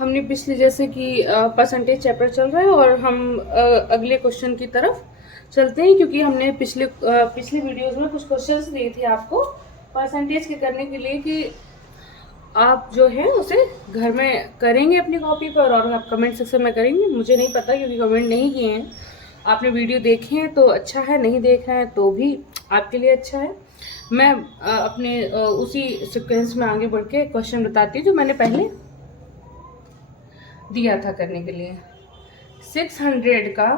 हमने पिछले जैसे कि परसेंटेज चैप्टर चल रहा है और हम अगले क्वेश्चन की तरफ चलते हैं, क्योंकि हमने पिछली वीडियोस में कुछ क्वेश्चंस दिए थे आपको परसेंटेज के करने के लिए कि आप जो है उसे घर में करेंगे अपनी कॉपी पर और आप कमेंट सेक्शन में करेंगे। मुझे नहीं पता क्योंकि कमेंट नहीं किए हैं। आपने वीडियो देखे हैं तो अच्छा है, नहीं देख रहे हैं तो भी आपके लिए अच्छा है। मैं अपने उसी सिक्वेंस में आगे बढ़ के क्वेश्चन बताती हूँ जो मैंने पहले दिया था करने के लिए। 600 का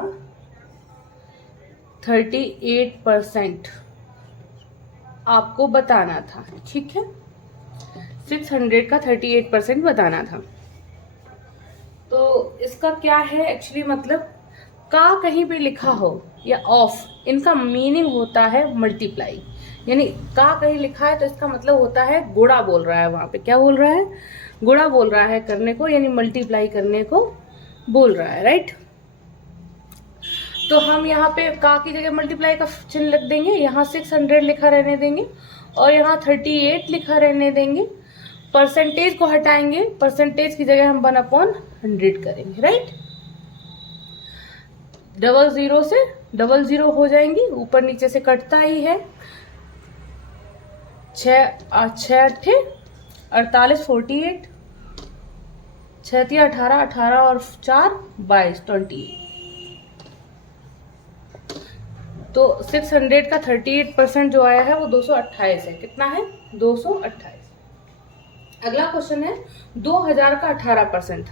38% आपको बताना था, ठीक है। 600 का 38% बताना था। तो इसका क्या है एक्चुअली मतलब, का कहीं पे लिखा हो या ऑफ, इनका मीनिंग होता है मल्टीप्लाई। यानी का कहीं लिखा है तो इसका मतलब होता है गुणा बोल रहा है। वहां पे क्या बोल रहा है? गुणा बोल रहा है करने को, यानी मल्टीप्लाई करने को बोल रहा है, राइट। तो हम यहाँ पे का की जगह मल्टीप्लाई का चिन्ह लिख देंगे, यहाँ 600 लिखा रहने देंगे और यहाँ 38 लिखा रहने देंगे। परसेंटेज को हटाएंगे, परसेंटेज की जगह हम 1/100 करेंगे, राइट। डबल जीरो से डबल जीरो हो जाएंगी, ऊपर नीचे से कटता ही है। 6×8 = 48, 6×3 = 18, 18 और 4 = 22, 28। तो 600 का 38% जो आया है वो 228 है। कितना है? 228। अगला क्वेश्चन है 2000 का 18%।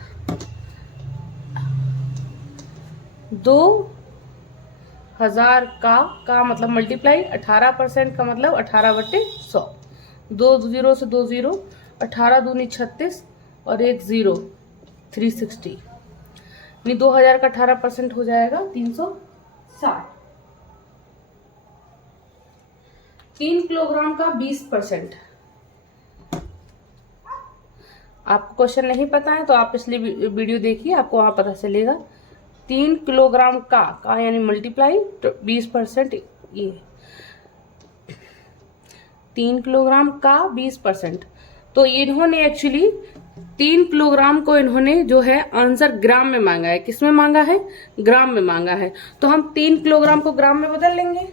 2000 का मतलब मल्टीप्लाई, 18% का मतलब 18/100। 2 जीरो से 2 जीरो, 18 दूनी 36 और 1 जीरो 360, यानी 2000 का 18% हो जाएगा 360। 3 किलोग्राम का 20%। आपको क्वेश्चन नहीं पता है तो आप पिछली वीडियो देखिए, आपको वहां पता चलेगा। 3 किलोग्राम का यानी मल्टीप्लाई तो 20%, ये 3 किलोग्राम का 20%। तो इन्होंने एक्चुअली 3 किलोग्राम को इन्होंने जो है आंसर ग्राम में मांगा है। किस में मांगा है? ग्राम में मांगा है। तो हम 3 किलोग्राम को ग्राम में बदल लेंगे।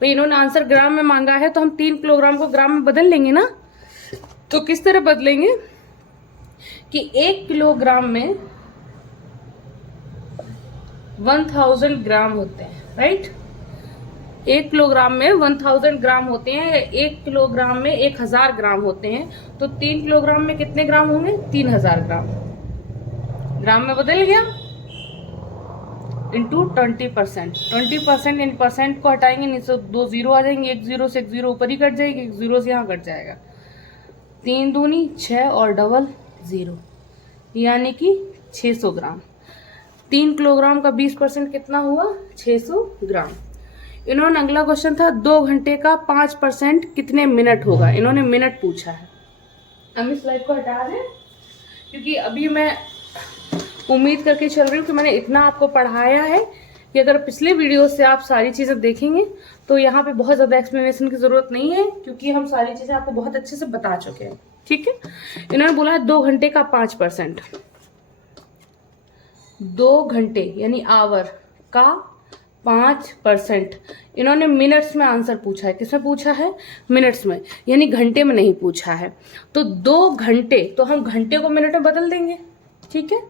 तो इन्होंने आंसर ग्राम में मांगा है तो हम 3 किलोग्राम को ग्राम में बदल लेंगे ना। तो किस तरह बदलेंगे कि 1 किलोग्राम में 1000 ग्राम होते हैं, राइट। 1 किलोग्राम में 1000 ग्राम होते हैं, 1 किलोग्राम में 1000 ग्राम होते हैं। तो 3 किलोग्राम में कितने ग्राम होंगे? 3000 ग्राम। ग्राम में बदल गया इंटू 20%। 20% इन परसेंट को हटाएंगे, नीचे 2 जीरो आ जाएंगे, 1 जीरो से 1 जीरो ऊपर ही कट जाएगी, 1 जीरो से यहाँ कट जाएगा। 3 दूनी 6 और डबल 0, यानी कि 600 ग्राम। 3 किलोग्राम का 20% कितना हुआ? 600 ग्राम। इन्होंने अगला क्वेश्चन था 2 घंटे का 5% कितने मिनट होगा। इन्होंने मिनट पूछा है। हम इस स्लाइड को हटा दें क्योंकि अभी मैं उम्मीद करके चल रही हूँ कि मैंने इतना आपको पढ़ाया है कि अगर पिछले वीडियो से आप सारी चीजें देखेंगे तो यहाँ पे बहुत ज्यादा एक्सप्लेनेशन की जरूरत नहीं है, क्योंकि हम सारी चीजें आपको बहुत अच्छे से बता चुके हैं, ठीक है। इन्होंने बोला है 2 घंटे का 5%। 2 घंटे यानी आवर का 5%। इन्होंने मिनट्स में आंसर पूछा है। किसमें पूछा है? मिनट्स में, यानी घंटे में नहीं पूछा है। तो 2 घंटे, तो हम घंटे को मिनट में बदल देंगे, ठीक है।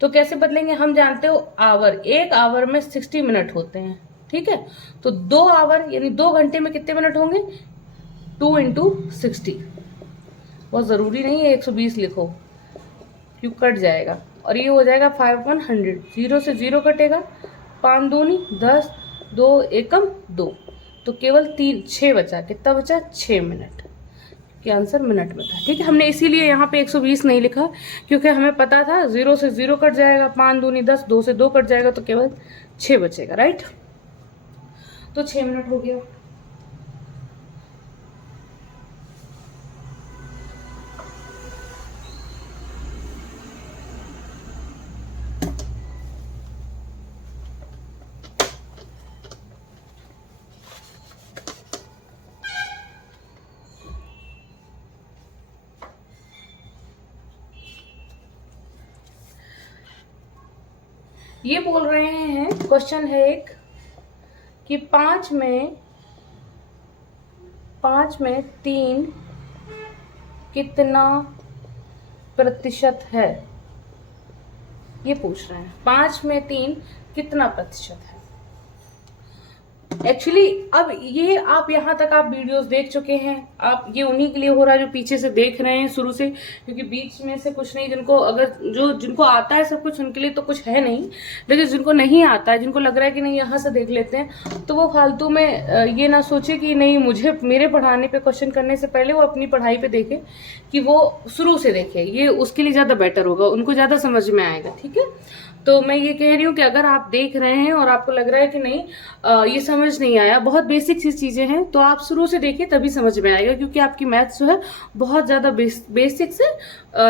तो कैसे बदलेंगे? हम जानते हो आवर, 1 आवर में 60 मिनट होते हैं, ठीक है। तो 2 आवर यानी 2 घंटे में कितने मिनट होंगे? 2 × 60। बहुत जरूरी नहीं है 120 लिखो, क्यों कट जाएगा। और ये हो जाएगा 5/100। 0 से 0 कटेगा, 5 दूनी 10, 2 एकम 2, तो केवल 6 बचा। कितना बचा? 6 मिनट। कि आंसर मिनट में था, ठीक है। हमने इसीलिए यहाँ पे 120 नहीं लिखा, क्योंकि हमें पता था 0 से 0 कट जाएगा, 5 दूनी 10, 2 से 2 कट जाएगा, तो केवल 6 बचेगा, राइट। तो 6 मिनट हो गया। ये बोल रहे हैं, क्वेश्चन है एक कि 5 में 3 कितना प्रतिशत है, ये पूछ रहे हैं। 5 में 3 कितना प्रतिशत है। एक्चुअली अब ये आप यहाँ तक आप वीडियोस देख चुके हैं, आप ये उन्हीं के लिए हो रहा है जो पीछे से देख रहे हैं शुरू से, क्योंकि बीच में से कुछ नहीं, जिनको अगर जिनको आता है सब कुछ उनके लिए तो कुछ है नहीं, लेकिन जिनको नहीं आता है, जिनको लग रहा है कि नहीं यहाँ से देख लेते हैं, तो वो फालतू में ये ना सोचे कि नहीं मुझे मेरे पढ़ाने पे क्वेश्चन करने से पहले वो अपनी पढ़ाई पे देखे, कि वो शुरू से देखे, ये उसके लिए ज़्यादा बेटर होगा, उनको ज़्यादा समझ में आएगा। ठीक है, तो मैं ये कह रही हूँ कि अगर आप देख रहे हैं और आपको लग रहा है कि नहीं ये समझ नहीं आया, बहुत बेसिक सी चीज़ें हैं, तो आप शुरू से देखिए तभी समझ में आएगा, क्योंकि आपकी मैथ्स जो है बहुत ज़्यादा बेसिक से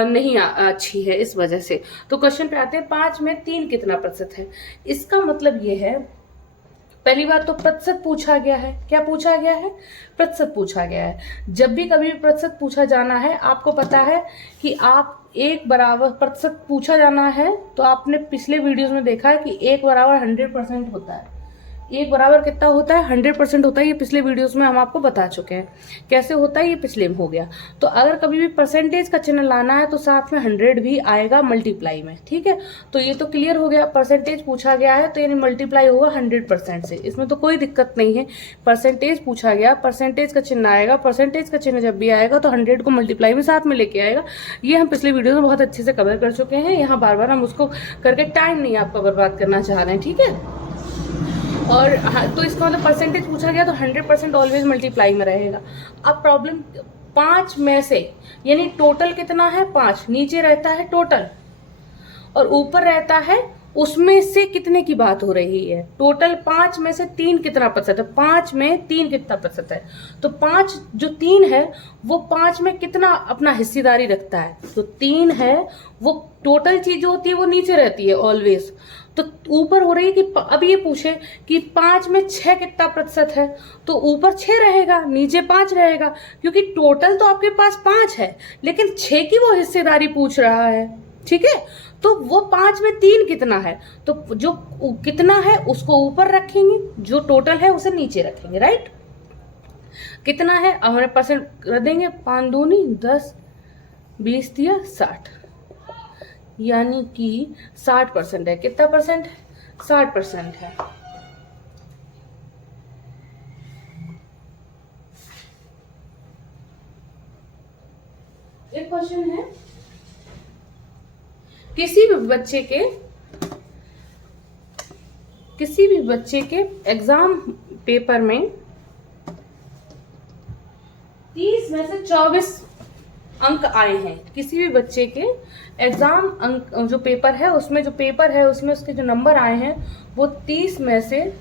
नहीं अच्छी है, इस वजह से। तो क्वेश्चन पे आते हैं, 5 में 3 कितना प्रतिशत है। इसका मतलब ये है, पहली बात तो प्रतिशत पूछा गया है। क्या पूछा गया है? प्रतिशत पूछा गया है। जब भी कभी भी प्रतिशत पूछा जाना है, आपको पता है कि आप 1 बराबर प्रतिशत पूछा जाना है, तो आपने पिछले वीडियोस में देखा है कि 1 बराबर 100% होता है। 1 बराबर कितना होता है? 100% होता है। ये पिछले वीडियोस में हम आपको बता चुके हैं कैसे होता है, ये पिछले में हो गया। तो अगर कभी भी परसेंटेज का चिन्ह लाना है तो साथ में 100 भी आएगा मल्टीप्लाई में। ठीक है, तो ये तो क्लियर हो गया, परसेंटेज पूछा गया है तो यानी मल्टीप्लाई होगा 100% से, इसमें तो कोई दिक्कत नहीं है। परसेंटेज पूछा गया, परसेंटेज का चिन्ह आएगा, परसेंटेज का चिन्ह जब भी आएगा तो 100 को मल्टीप्लाई में साथ में लेके आएगा। ये हम पिछले वीडियो में बहुत अच्छे से कवर कर चुके हैं, यहाँ बार बार हम उसको करके टाइम नहीं आपका बर्बाद करना चाह रहे हैं। ठीक है, और तो इसका मतलब परसेंटेज पूछा गया तो 100% ऑलवेज मल्टीप्लाई में रहेगा। अब प्रॉब्लम 5 में से, यानी टोटल कितना है? 5 नीचे रहता है टोटल, और ऊपर रहता है उसमें से कितने की बात हो रही है। टोटल 5 में से 3 कितना प्रतिशत है? 5 में 3 कितना प्रतिशत है? तो 5 जो 3 है वो 5 में कितना अपना हिस्सेदारी रखता है? तो 3 है, वो टोटल चीज जो होती है वो नीचे रहती है ऑलवेज, तो ऊपर हो रही है कि अब ये पूछे कि 5 में 6 कितना प्रतिशत है, तो ऊपर 6 रहेगा, नीचे 5 रहेगा, क्योंकि टोटल तो आपके पास 5 है, लेकिन 6 की वो हिस्सेदारी पूछ रहा है। ठीक है, तो वो 5 में 3 कितना है, तो जो कितना है उसको ऊपर रखेंगे, जो टोटल है उसे नीचे रखेंगे। राइट, कितना है अब हमें परसेंट कर देंगे, 5 दूनी 10, 20 दिया 60, यानी कि 60% है। कितना परसेंट? 60% है। एक क्वेश्चन है, किसी भी बच्चे के एग्जाम पेपर में 30 में से 24 अंक आए हैं। किसी भी बच्चे के एग्जाम अंक जो पेपर है उसमें उसके जो नंबर आए हैं वो 30 में से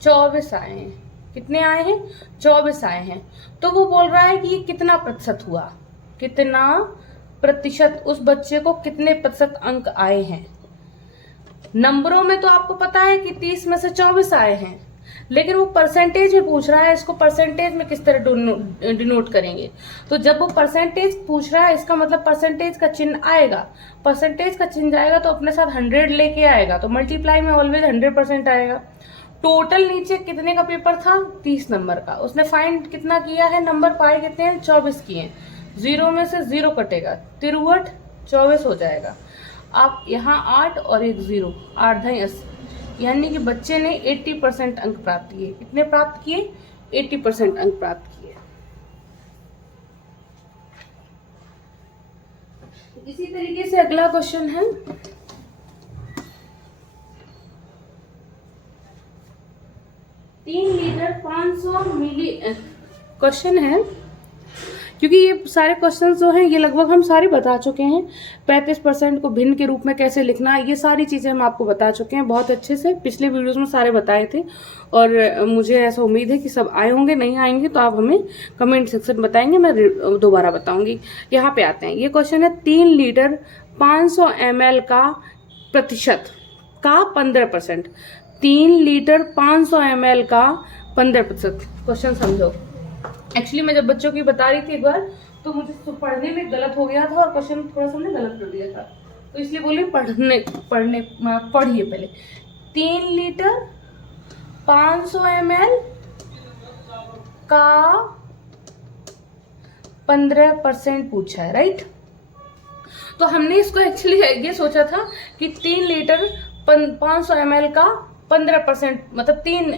24 आए हैं। कितने आए हैं? 24 आए हैं। तो वो बोल रहा है कि ये कितना प्रतिशत हुआ, कितना प्रतिशत, उस बच्चे को कितने प्रतिशत अंक आए हैं। नंबरों में तो आपको पता है कि 30 में से 24 आए हैं, लेकिन वो परसेंटेज में पूछ रहा है, इसको परसेंटेज में किस तरह डिनोट करेंगे। तो जब वो परसेंटेज पूछ रहा है, इसका मतलब परसेंटेज का चिन्ह आएगा, परसेंटेज का चिन्ह जाएगा तो अपने साथ 100 लेके आएगा, तो मल्टीप्लाई में ऑलवेज 100% आएगा। टोटल नीचे कितने का पेपर था? 30 नंबर का। उसने फाइंड कितना किया है? नंबर पाए कितने हैं? 24 किए हैं। 0 में से 0 कटेगा, 3 24 हो जाएगा। आप यहाँ 8 और एक 0, 8 × 80, यानी कि बच्चे ने 80% अंक प्राप्त किए। कितने प्राप्त किए? 80% अंक प्राप्त किए। इसी तरीके से अगला क्वेश्चन है, तीन लीटर 500 मिली, क्वेश्चन है क्योंकि ये सारे क्वेश्चन जो हैं ये लगभग हम सारे बता चुके हैं। 35% को भिन्न के रूप में कैसे लिखना है, ये सारी चीज़ें हम आपको बता चुके हैं बहुत अच्छे से, पिछले वीडियोस में सारे बताए थे। और मुझे ऐसा उम्मीद है कि सब आए होंगे, नहीं आएंगे तो आप हमें कमेंट सेक्शन बताएंगे, मैं दोबारा बताऊंगी। यहाँ पे आते हैं, ये क्वेश्चन है 3 लीटर 500 ml का प्रतिशत का 15%। 3 लीटर 500 ml का 15%। क्वेश्चन समझो। एक्चुअली मैं जब बच्चों की बता रही थी एक बार, तो मुझे पढ़ने में गलत हो गया था और क्वेश्चन थोड़ा सा हमने गलत कर दिया था। तो इसलिए बोलिए पढ़िए पहले। 3 लीटर 500 ml का 15% पूछा है, राइट। तो हमने इसको एक्चुअली ये सोचा था कि 3 लीटर 500 ml का 15%, मतलब 3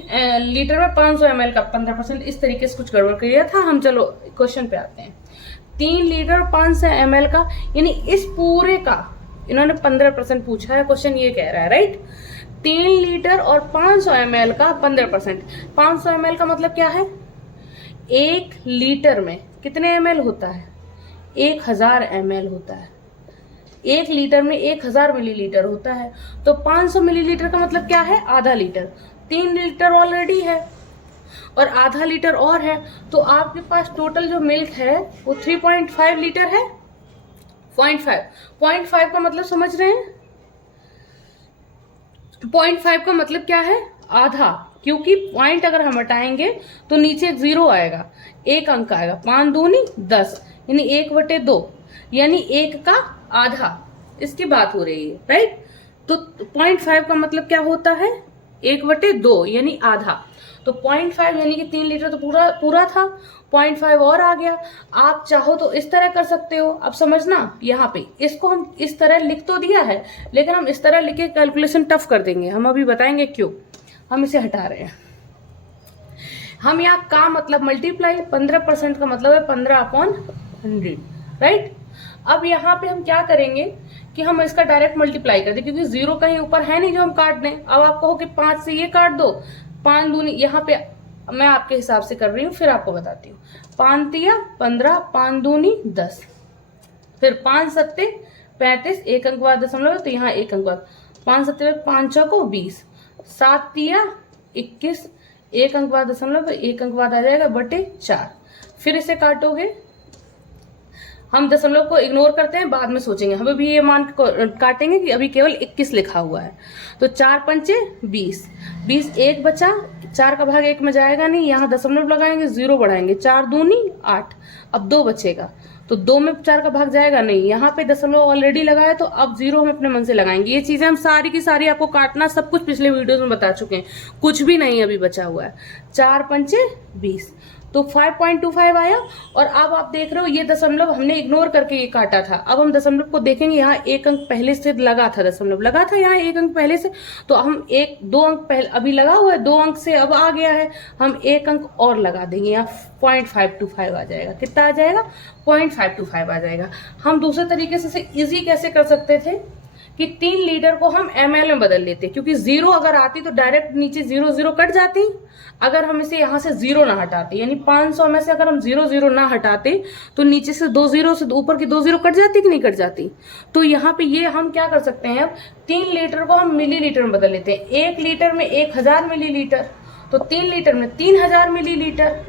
लीटर में 500 ml का 15%, इस तरीके से कुछ गड़बड़ किया था हम। चलो क्वेश्चन पे आते हैं। 3 लीटर 500 ml का, यानी इस पूरे का इन्होंने 15% पूछा है, क्वेश्चन ये कह रहा है, राइट। 3 लीटर और 500 ml का 15%। 500 ml का मतलब क्या है? 1 लीटर में कितने ml होता है? 1000 ml होता है। 1 लीटर में 1000 मिलीलीटर होता है। तो 500 मिलीलीटर का मतलब क्या है? आधा लीटर। 3 लीटर ऑलरेडी है और आधा लीटर और है, तो आपके पास टोटल जो मिल्क है वो 3.5 लीटर है। 0.5 का मतलब समझ रहे हैं? 0.5 का मतलब क्या है? आधा, क्योंकि पॉइंट अगर हम हटाएंगे तो नीचे 0 आएगा, एक अंक आएगा। 5 दूनी 10, यानी 1/2, यानी 1 का आधा, इसकी बात हो रही है, राइट। तो 0.5 का मतलब क्या होता है? 1/2, यानी आधा। तो 0.5 यानी कि 3 लीटर तो पूरा था, 0.5 और आ गया। आप चाहो तो इस तरह कर सकते हो। अब समझना, यहाँ पे इसको हम इस तरह लिख तो दिया है, लेकिन हम इस तरह लिखे कैलकुलेशन टफ कर देंगे। हम अभी बताएंगे क्यों हम इसे हटा रहे हैं। हम यहाँ का मतलब मल्टीप्लाई, 15% का मतलब है 15/100, राइट। अब यहाँ पे हम क्या करेंगे कि हम इसका डायरेक्ट मल्टीप्लाई कर दें, क्योंकि 0 कहीं ऊपर है नहीं जो हम काट दें। अब आप कहो कि 5 से ये काट दो, 5 दूनी, यहाँ पे मैं आपके हिसाब से कर रही हूँ, फिर आपको बताती हूँ। 5 तिया 15, 5 दूनी 10, फिर 5 सत्ते 35, एक अंक बाद दशमलव, तो यहाँ एक अंक बाद। 5 सत्ते 5 चौको 20, 7 तिया 21, एक अंक बाद दशमलव, एक अंक बाद आ जाएगा /4। फिर इसे काटोगे, हम दशमलव को इग्नोर करते हैं, बाद में सोचेंगे। हम अभी ये मान काटेंगे कि अभी केवल 21 लिखा हुआ है। तो 4 पंचे 20, 20 एक बचा, 4 का भाग 1 में जाएगा नहीं, यहाँ दशमलव लगाएंगे, 0 बढ़ाएंगे, 4 दूनी 8, अब 2 बचेगा। तो 2 में 4 का भाग जाएगा नहीं, यहाँ पे दशमलव ऑलरेडी लगा है, तो अब 0 हम अपने मन से लगाएंगे। ये चीजें हम सारी की सारी आपको काटना सब कुछ पिछले वीडियोस में बता चुके हैं, कुछ भी नहीं अभी बचा हुआ है। 4 पंचे 20, तो 5.25 आया। और अब आप देख रहे हो ये दशमलव हमने इग्नोर करके ये काटा था। अब हम दशमलव को देखेंगे, यहाँ एक अंक पहले से लगा था, दशमलव लगा था यहाँ एक अंक पहले से, तो हम 2 अंक पहले अभी लगा हुआ है, 2 अंक से अब आ गया है, हम 1 अंक और लगा देंगे, यहाँ 0.525 आ जाएगा। कितना आ जाएगा? 0.525 आ जाएगा। हम दूसरे तरीके से इजी कैसे कर सकते थे कि 3 लीटर को हम ml में बदल लेते, क्योंकि 0 अगर आती तो डायरेक्ट नीचे 0 कट जाती। अगर हम इसे यहाँ से 0 ना हटाते, यानी 500 में से अगर हम 0 ना हटाते तो नीचे से 2 0 से ऊपर की 2 0 कट जाती कि नहीं कट जाती। तो यहाँ पे ये हम क्या कर सकते हैं, अब 3 लीटर को हम मिलीलीटर में बदल लेते हैं। 1 लीटर में 1000 मिलीलीटर, तो 3 लीटर में 3000 मिलीलीटर,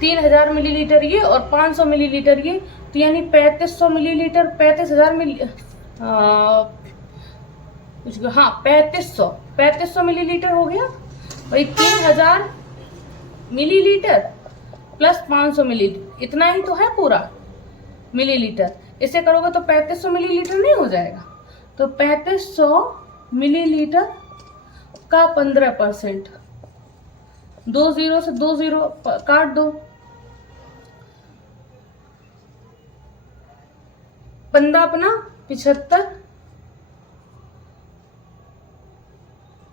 3000 मिलीलीटर ये और 500 मिलीलीटर ये, तो यानी 3500 मिलीलीटर, 35,000 मिली, हाँ 3500 मिलीलीटर हो गया। भाई 3000 मिलीलीटर प्लस 500 मिलीलीटर, इतना ही तो है पूरा मिलीलीटर। इसे करोगे तो 3500 मिलीलीटर नहीं हो जाएगा। तो 3500 मिलीलीटर का 15%, 2 0 से 2 0 काट दो, 15 अपना 75,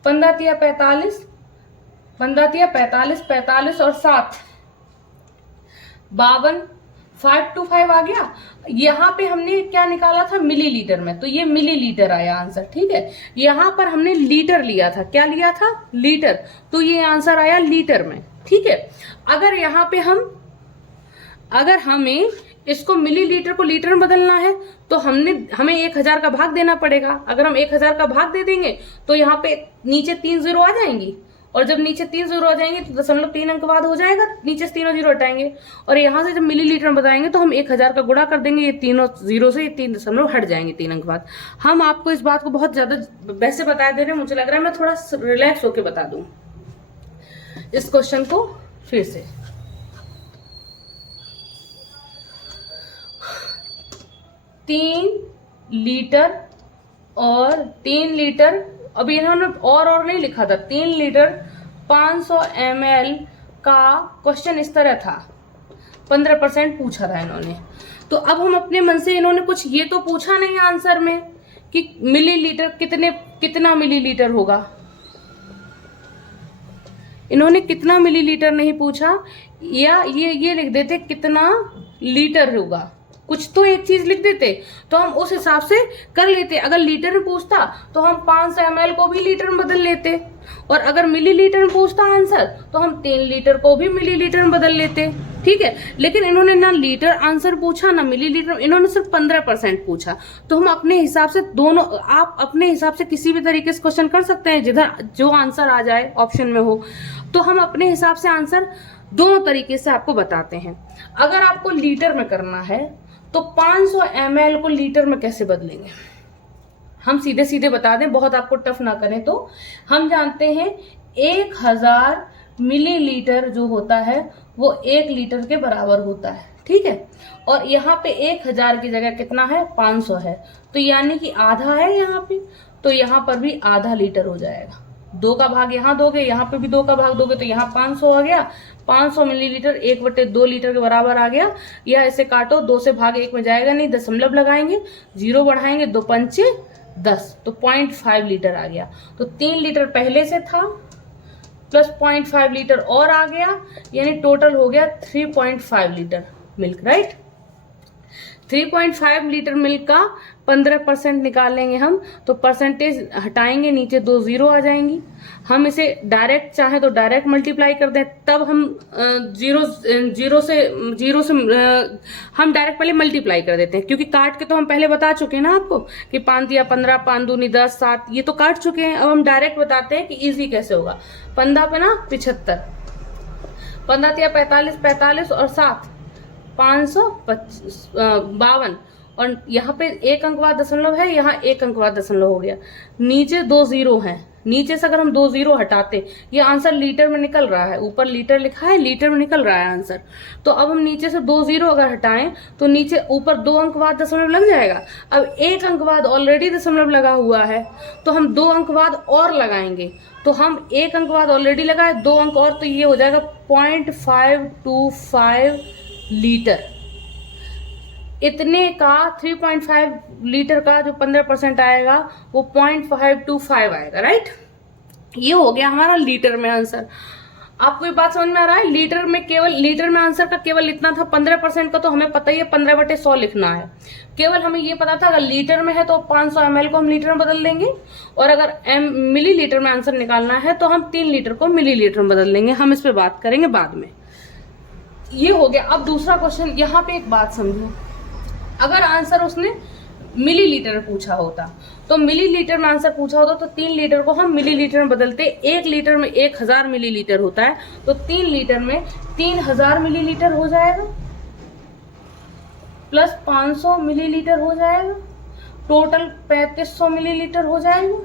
15 तिया 45, 15 तिया 45, 45 और 7 52, 525 आ गया। यहाँ पे हमने क्या निकाला था? मिलीलीटर में, तो ये मिलीलीटर आया आंसर, ठीक है। यहाँ पर हमने लीटर लिया था, क्या लिया था? लीटर, तो ये आंसर आया लीटर में, ठीक है। अगर यहाँ पे अगर हमें इसको मिलीलीटर को लीटर में बदलना है तो हमें 1000 का भाग देना पड़ेगा। अगर हम 1000 का भाग दे देंगे तो यहाँ पे नीचे 3 0 आ जाएंगी, और जब नीचे 3 0 आ जाएंगे तो 0.3 अंक बाद हो जाएगा, नीचे से 3 0 हटाएंगे, और यहाँ से जब मिलीलीटर में बताएंगे तो हम 1000 का गुणा कर देंगे, ये 3 0 से ये 3 दशमलव हट जाएंगे 3 अंक बाद। हम आपको इस बात को बहुत ज्यादा वैसे बता दे रहे हैं, मुझे लग रहा है मैं थोड़ा रिलैक्स होकर बता दूं इस क्वेश्चन को फिर से। 3 लीटर और 3 लीटर, अभी इन्होंने और नहीं लिखा था, 3 लीटर 500 ml का क्वेश्चन इस तरह था, 15% पूछा था इन्होंने। तो अब हम अपने मन से, इन्होंने कुछ ये तो पूछा नहीं आंसर में कि मिलीलीटर कितना मिलीलीटर होगा, इन्होंने कितना मिलीलीटर नहीं पूछा, या ये लिख देते कितना लीटर होगा, कुछ तो एक चीज लिख देते तो हम उस हिसाब से कर लेते। अगर लीटर में पूछता तो हम 500 ml को भी लीटर में बदल लेते, और अगर मिलीलीटर में पूछता आंसर तो हम 3 लीटर को भी मिलीलीटर में बदल लेते, ठीक है। लेकिन इन्होंने ना लीटर आंसर पूछा ना मिलीलीटर, इन्होंने सिर्फ 15% पूछा। तो हम अपने हिसाब से दोनों, आप अपने हिसाब से किसी भी तरीके से क्वेश्चन कर सकते हैं, जिधर जो आंसर आ जाए ऑप्शन में हो, तो हम अपने हिसाब से आंसर दोनों तरीके से आपको बताते हैं। अगर आपको लीटर में करना है तो 500 ml को लीटर में कैसे बदलेंगे, हम सीधे सीधे बता दें, बहुत आपको टफ ना करें। तो हम जानते हैं 1000 मिलीलीटर जो होता है वो 1 लीटर के बराबर होता है, ठीक है। और यहाँ पे 1000 की जगह कितना है, 500 है, तो यानी कि आधा है यहाँ पे, तो यहाँ पर भी आधा लीटर हो जाएगा। 2 का भाग यहाँ दोगे, यहाँ पे भी 2 का भाग दोगे, तो यहाँ 500 आ गया। 500 मिलीलीटर 1/2 लीटर के बराबर आ गया। या ऐसे काटो, 2 से भाग 1 में जाएगा नहीं, दशमलव लगाएंगे, 0 बढ़ाएंगे, 2 पंचे 10, तो 0.5 लीटर आ गया। तो 3 लीटर पहले से था प्लस 0.5 लीटर और आ गया, यानी टोटल हो गया 3.5 litre milk, right. 3.5 litre milk का 15% निकालेंगे हम, तो परसेंटेज हटाएंगे, नीचे 2 जीरो आ जाएंगी। हम इसे डायरेक्ट चाहे तो डायरेक्ट मल्टीप्लाई कर दें, तब हम जीरो से हम डायरेक्ट पहले मल्टीप्लाई कर देते हैं, क्योंकि काट के तो हम पहले बता चुके हैं ना आपको कि 5 दिया 15, 5 दूनी 10, 7, ये तो काट चुके हैं। अब हम डायरेक्ट बताते हैं कि इजी कैसे होगा। 15 पे ना 75, 15 दिया 45, 45 और 7 552, और यहाँ पे 1 अंक बाद दशमलव है, यहाँ 1 अंक बाद दशमलव हो गया, नीचे 2 जीरो हैं। नीचे से अगर हम 2 जीरो हटाते, ये आंसर लीटर में निकल रहा है, ऊपर लीटर लिखा है, लीटर में निकल रहा है आंसर। तो अब हम नीचे से 2 जीरो अगर हटाएं तो नीचे ऊपर 2 अंक बाद दशमलव लग जाएगा। अब 1 अंक बाद ऑलरेडी दशमलव लगा हुआ है, तो हम 2 अंक बाद और लगाएंगे, तो हम 1 अंक बाद ऑलरेडी लगाए, 2 अंक और, तो ये हो जाएगा 0.525 लीटर। इतने का 3.5 लीटर का जो 15% आएगा वो 0.525 आएगा, राइट। ये हो गया हमारा लीटर में आंसर। आपको ये बात समझ में आ रहा है? लीटर में केवल, लीटर में आंसर का केवल इतना था। 15% का तो हमें पता ही है, 15/100 लिखना है। केवल हमें ये पता था अगर लीटर में है तो 500 ml को हम लीटर में बदल देंगे, और अगर मिलीलीटर में आंसर निकालना है तो हम 3 लीटर को मिलीलीटर में बदल देंगे। हम इस पे बात करेंगे बाद में। ये हो गया। अब दूसरा क्वेश्चन, यहाँ पे एक बात समझो, अगर आंसर उसने मिलीलीटर में पूछा होता, तो मिलीलीटर में आंसर पूछा होता तो 3 लीटर को हम मिलीलीटर में बदलते। 1 लीटर में 1000 मिलीलीटर होता है, तो 3 लीटर में 3000 मिलीलीटर हो जाएगा, प्लस 500 मिलीलीटर हो जाएगा, टोटल 3500 मिलीलीटर हो जाएगा।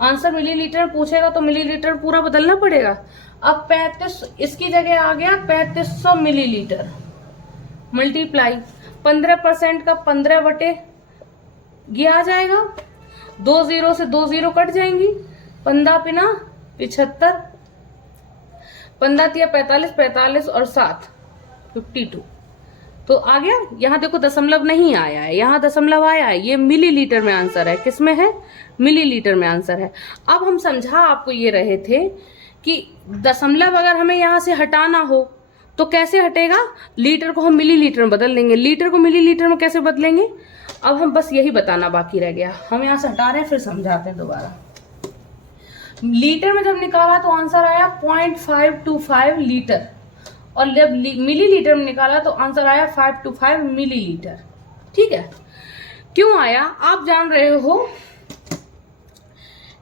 आंसर मिलीलीटर में पूछेगा तो मिलीलीटर पूरा बदलना पड़ेगा। अब 35, इसकी जगह आ गया 3500 मिलीलीटर, मल्टीप्लाई 15% का 15 ये आ जाएगा, 2 जीरो से 2 जीरो कट जाएंगी, 15 पिना 75, 15 तिया 45, 45 और 7 52, तो आ गया। यहाँ देखो दशमलव नहीं आया है, यहाँ दशमलव आया है। ये मिलीलीटर में आंसर है, किसमें है? मिलीलीटर में आंसर है। अब हम समझा आपको ये रहे थे कि दशमलव अगर हमें यहाँ से हटाना हो तो कैसे हटेगा, लीटर को हम मिलीलीटर में बदल देंगे। लीटर को मिलीलीटर में कैसे बदलेंगे, अब हम बस यही बताना बाकी रह गया। हम यहाँ से हटा रहे हैं, फिर समझाते हैं दोबारा। लीटर में जब निकाला तो आंसर आया 0.525 लीटर, और जब मिलीलीटर में निकाला तो आंसर आया 525 मिलीलीटर, ठीक है। क्यों आया, आप जान रहे हो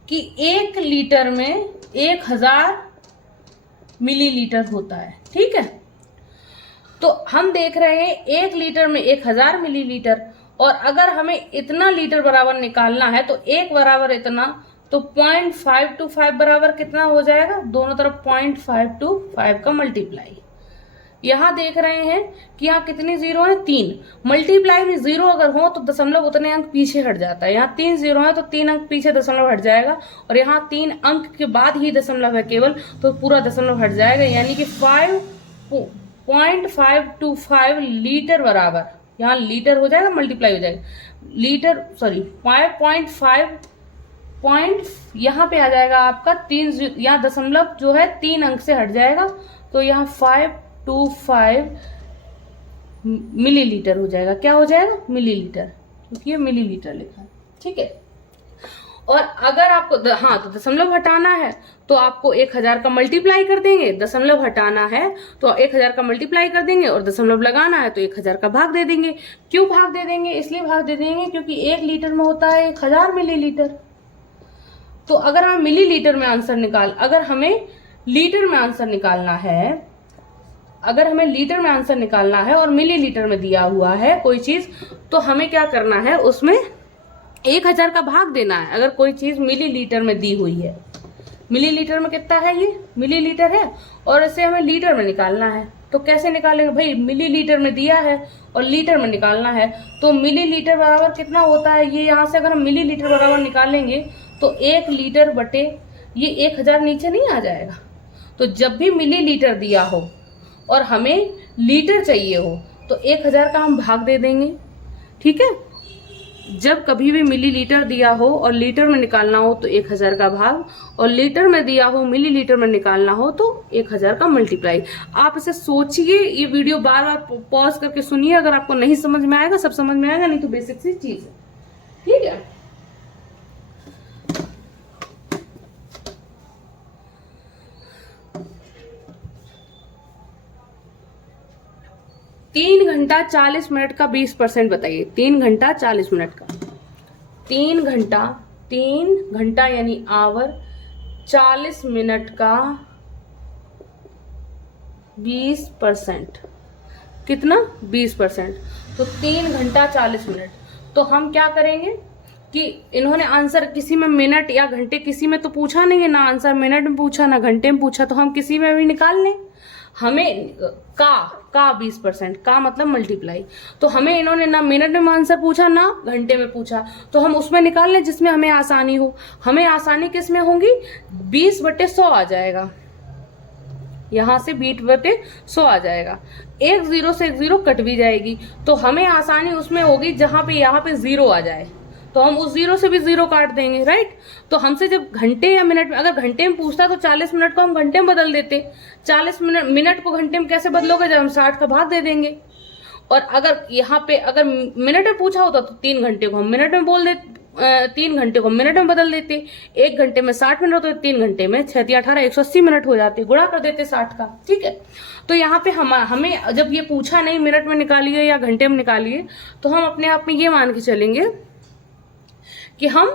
कि 1 लीटर में 1000 मिलीलीटर होता है, ठीक है। तो हम देख रहे हैं 1 लीटर में 1000 मिलीलीटर, और अगर हमें इतना लीटर बराबर निकालना है तो 1 बराबर इतना, तो 0.525 बराबर कितना हो जाएगा, दोनों तरफ 0.525 का मल्टीप्लाई, यहाँ देख रहे हैं कि यहाँ कितनी जीरो है, 3। मल्टीप्लाई में जीरो अगर हो तो दशमलव उतने अंक पीछे हट जाता है। यहाँ 3 जीरो है तो 3 अंक पीछे दशमलव हट जाएगा, और यहाँ 3 अंक के बाद ही दशमलव है केवल, तो पूरा दशमलव हट जाएगा। यानी कि 5.525 लीटर बराबर, यहाँ लीटर हो जाएगा, मल्टीप्लाई हो जाएगा लीटर, सॉरी 5.5 यहाँ पे आ जाएगा आपका 3, यहाँ दशमलव जो है 3 अंक से हट जाएगा, तो यहाँ 525 मिलीलीटर हो जाएगा। क्या हो जाएगा? मिलीलीटर, क्योंकि ये मिलीलीटर लिखा है। ठीक है। और अगर आपको हाँ तो दशमलव हटाना है तो आपको 1000 का मल्टीप्लाई कर देंगे, दशमलव हटाना है तो 1000 का मल्टीप्लाई कर देंगे, और दशमलव लगाना है तो 1000 का भाग दे देंगे। क्यों भाग दे देंगे? इसलिए भाग दे देंगे क्योंकि 1 लीटर में होता है 1000 मिलीलीटर। तो अगर हम मिलीलीटर में आंसर अगर हमें लीटर में आंसर निकालना है, और मिलीलीटर में दिया हुआ है कोई चीज, तो हमें क्या करना है, उसमें 1000 का भाग देना है। अगर कोई चीज मिलीलीटर में दी हुई है, मिलीलीटर में कितना है, ये मिलीलीटर है, और इसे हमें लीटर में निकालना है, तो कैसे निकालेंगे भाई? मिलीलीटर में दिया है और लीटर में निकालना है, तो मिलीलीटर बराबर कितना होता है, ये यहाँ से अगर हम मिलीलीटर बराबर निकालेंगे तो 1 लीटर बटे ये 1000 नीचे नहीं आ जाएगा। तो जब भी मिलीलीटर दिया हो और हमें लीटर चाहिए हो तो 1000 का हम भाग दे देंगे। ठीक है। जब कभी भी मिलीलीटर दिया हो और लीटर में निकालना हो तो 1000 का भाग, और लीटर में दिया हो मिलीलीटर में निकालना हो तो 1000 का मल्टीप्लाई। आप इसे सोचिए, ये वीडियो बार बार पॉज करके सुनिए, अगर आपको नहीं समझ में आएगा, सब समझ में आएगा, नहीं तो बेसिक सी चीज है। ठीक है। 3 घंटा 40 मिनट का 20% बताइए। 3 घंटा 40 मिनट का, 3 घंटा यानी आवर, 40 मिनट का 20%, कितना? 20%। तो 3 घंटा 40 मिनट। तो हम क्या करेंगे कि इन्होंने आंसर किसी में मिनट या घंटे, किसी में तो पूछा नहीं है ना, आंसर मिनट में पूछा ना घंटे में पूछा, तो हम किसी में भी निकाल लें। हमें का 20%, का मतलब मल्टीप्लाई, तो हमें इन्होंने ना मिनट में आंसर पूछा ना घंटे में पूछा, तो हम उसमें निकाल लें जिसमें हमें आसानी हो। हमें आसानी किस में होगी? 20/100 आ जाएगा, यहां से 20/100 आ जाएगा। एक जीरो से एक जीरो कट भी जाएगी, तो हमें आसानी उसमें होगी जहां पे यहाँ पे जीरो आ जाए, तो हम उस जीरो से भी जीरो काट देंगे, राइट। तो हमसे जब घंटे या मिनट में, अगर घंटे में पूछता तो 40 मिनट को हम घंटे में बदल देते। 40 मिनट को घंटे में कैसे बदलोगे? जब हम 60 का भाग दे देंगे। और अगर यहाँ पे अगर मिनट में पूछा होता तो 3 घंटे को हम मिनट में बोल देते, 3 घंटे को मिनट में बदल देते। 1 घंटे में 60 मिनट होते, 3 घंटे में 6 × 18 180 मिनट हो जाते, गुणा कर देते 60 का। ठीक है। तो यहाँ पे हमें जब ये पूछा नहीं मिनट में निकालिए या घंटे में निकालिए, तो हम अपने आप में ये मान के चलेंगे कि हम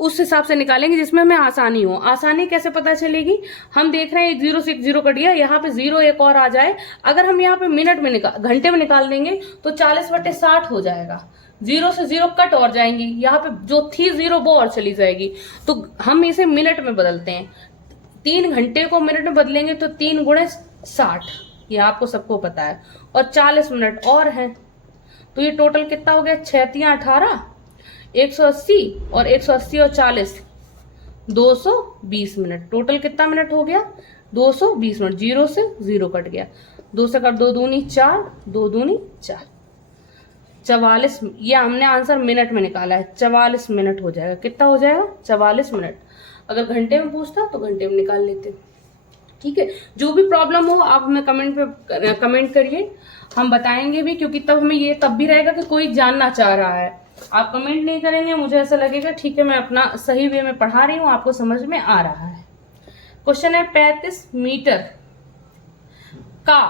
उस हिसाब से निकालेंगे जिसमें हमें आसानी हो। आसानी कैसे पता चलेगी? हम देख रहे हैं 1 0 से 1 0 कट गया, यहाँ पे 0 एक और आ जाए। अगर हम यहाँ पे मिनट में घंटे में निकाल देंगे तो 40/60 हो जाएगा। 0 से 0 कट और जाएंगी, यहाँ पे जो थी 0 वो और चली जाएगी। तो हम इसे मिनट में बदलते हैं। 3 घंटे को मिनट में बदलेंगे तो 3 × 60, ये आपको सबको पता है, और 40 मिनट और हैं, तो ये टोटल कितना हो गया? 6 × 18 180, और 180 और 40 220 मिनट। टोटल कितना मिनट हो गया? 220 मिनट। 0 से 0 कट गया, 2 से कर 2 दूनी 4, 2 दूनी 4, 44। ये हमने आंसर मिनट में निकाला है, 44 मिनट हो जाएगा। कितना हो जाएगा? 44 मिनट। अगर घंटे में पूछता तो घंटे में निकाल लेते। ठीक है। जो भी प्रॉब्लम हो आप हमें कमेंट करिए, हम बताएंगे भी, क्योंकि तब हमें ये तब भी रहेगा कि कोई जानना चाह रहा है। आप कमेंट नहीं करेंगे, मुझे ऐसा लगेगा ठीक है मैं अपना सही वे में पढ़ा रही हूँ, आपको समझ में आ रहा है। क्वेश्चन है 35 मीटर का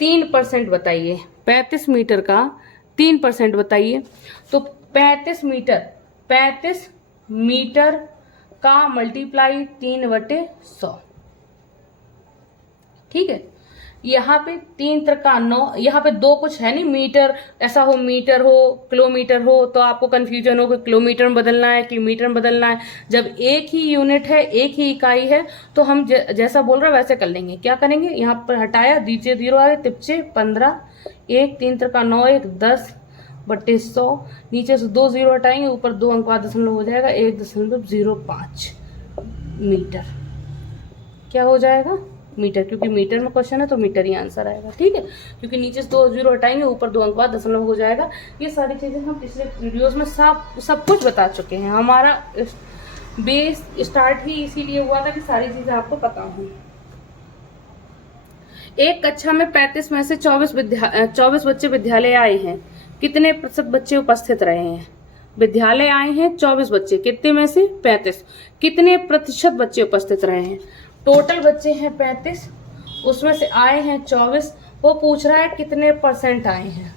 3% बताइए। 35 मीटर का 3% बताइए। तो 35 मीटर का मल्टीप्लाई 3/100। ठीक है। यहाँ पे 3 त्रिका 9, यहाँ पे 2 कुछ है नहीं, मीटर ऐसा हो, मीटर हो, किलोमीटर हो, तो आपको कंफ्यूजन हो कि किलोमीटर में बदलना है कि मीटर में बदलना है। जब एक ही यूनिट है, एक ही इकाई है, तो हम जैसा बोल रहे हैं वैसे कर लेंगे। क्या करेंगे, यहाँ पर हटाया, नीचे 0 आए, तिपचे 15, 1 3 त्रिका 9 1 10 बट्टे 100, नीचे से 2 0 हटाएंगे, ऊपर 2 अंक बाद दशमलव हो जाएगा 1.05 मीटर। क्या हो जाएगा, मीटर, क्योंकि मीटर में क्वेश्चन है तो मीटर ही आंसर आएगा। ठीक है, क्योंकि नीचे से 2 0 हटाएंगे, ऊपर 2 अंक बाद दशमलव हो जाएगा। ये सारी चीजें हम पिछले वीडियोस में सब कुछ बता चुके हैं। हमारा बेस स्टार्ट ही इसीलिए हुआ था कि सारी चीजें आपको पता हो। एक कक्षा में 35 में से 24 बच्चे विद्यालय आए हैं, कितने प्रतिशत बच्चे उपस्थित रहे हैं। विद्यालय आए हैं 24 बच्चे, कितने में से 35, कितने प्रतिशत बच्चे उपस्थित रहे हैं। टोटल बच्चे हैं 35, उसमें से आए हैं 24। वो पूछ रहा है कितने परसेंट आए हैं,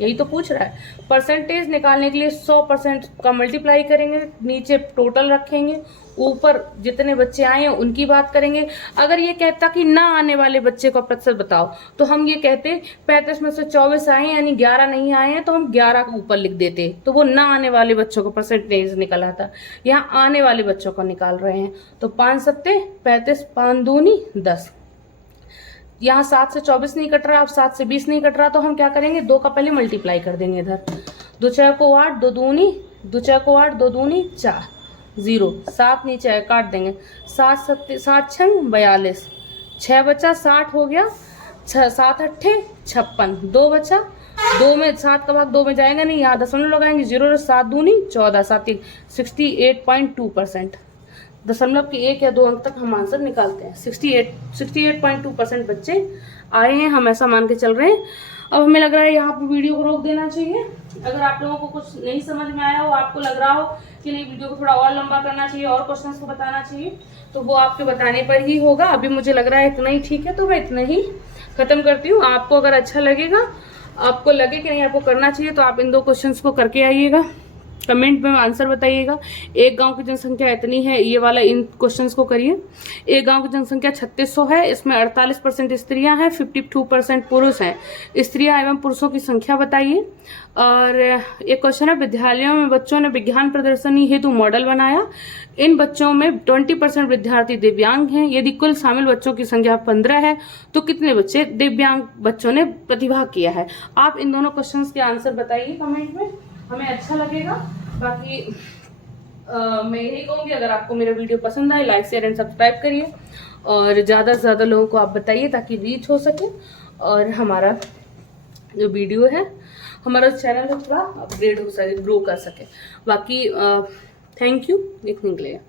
यही तो पूछ रहा है। परसेंटेज निकालने के लिए 100% का मल्टीप्लाई करेंगे, नीचे टोटल रखेंगे, ऊपर जितने बच्चे आए हैं उनकी बात करेंगे। अगर ये कहता कि ना आने वाले बच्चे का प्रतिशत बताओ, तो हम ये कहते 35 में से 24 आए हैं, यानी 11 नहीं आए हैं, तो हम 11 का ऊपर लिख देते, तो वो ना आने वाले बच्चों का परसेंटेज निकल आता। यहाँ आने वाले बच्चों का निकाल रहे हैं, तो 5 सत्ते 35, 5 दूनी 10। यहाँ 7 से 24 नहीं कट रहा, अब 7 से 20 नहीं कट रहा, तो हम क्या करेंगे, 2 का पहले मल्टीप्लाई कर देंगे इधर। 2 6 को 8, 2 दूनी 2 6 को 8, 2 दूनी 4, 0 7 नीचे काट देंगे। 7 7 6 42, 6 बचा, 60 हो गया, 7 अट्ठे 56, 2 बचा, 2 में 7 का भाग 2 में जाएगा नहीं, यहाँ दशमलव लगाएंगे, 0 7 दूनी 14, 7 68.2%। दशमलव के 1 या 2 अंक तक हम आंसर निकालते हैं। 68.2% बच्चे आए हैं, हम ऐसा मान के चल रहे हैं। अब हमें लग रहा है यहाँ पर वीडियो को रोक देना चाहिए। अगर आप लोगों को कुछ नहीं समझ में आया हो, आपको लग रहा हो कि नहीं वीडियो को थोड़ा और लंबा करना चाहिए और क्वेश्चंस को बताना चाहिए, तो वो आपके बताने पर ही होगा। अभी मुझे लग रहा है इतना ही ठीक है, तो मैं इतना ही खत्म करती हूँ। आपको अगर अच्छा लगेगा, आपको लगे कि नहीं आपको करना चाहिए, तो आप इन 2 क्वेश्चंस को करके आइएगा, कमेंट में आंसर बताइएगा। एक गांव की जनसंख्या इतनी है, ये वाला इन क्वेश्चंस को करिए। एक गांव की जनसंख्या 3600 है, इसमें 48% स्त्रियां हैं, 52% पुरुष हैं। स्त्रियां एवं पुरुषों की संख्या बताइए। और एक क्वेश्चन है, विद्यालयों में बच्चों ने विज्ञान प्रदर्शनी हेतु मॉडल बनाया, इन बच्चों में 20% विद्यार्थी दिव्यांग हैं। यदि कुल शामिल बच्चों की संख्या 15 है, तो कितने बच्चे दिव्यांग बच्चों ने प्रतिभाग किया है। आप इन दोनों क्वेश्चंस के आंसर बताइए कमेंट में, हमें अच्छा लगेगा। बाकी मैं यही कहूँगी, अगर आपको मेरा वीडियो पसंद आए, लाइक शेयर एंड सब्सक्राइब करिए, और ज़्यादा से ज़्यादा लोगों को आप बताइए ताकि रीच हो सके, और हमारा जो वीडियो है, हमारा चैनल है, थोड़ा अपग्रेड हो सके, ग्रो कर सके। बाकी थैंक यू देखने के लिए।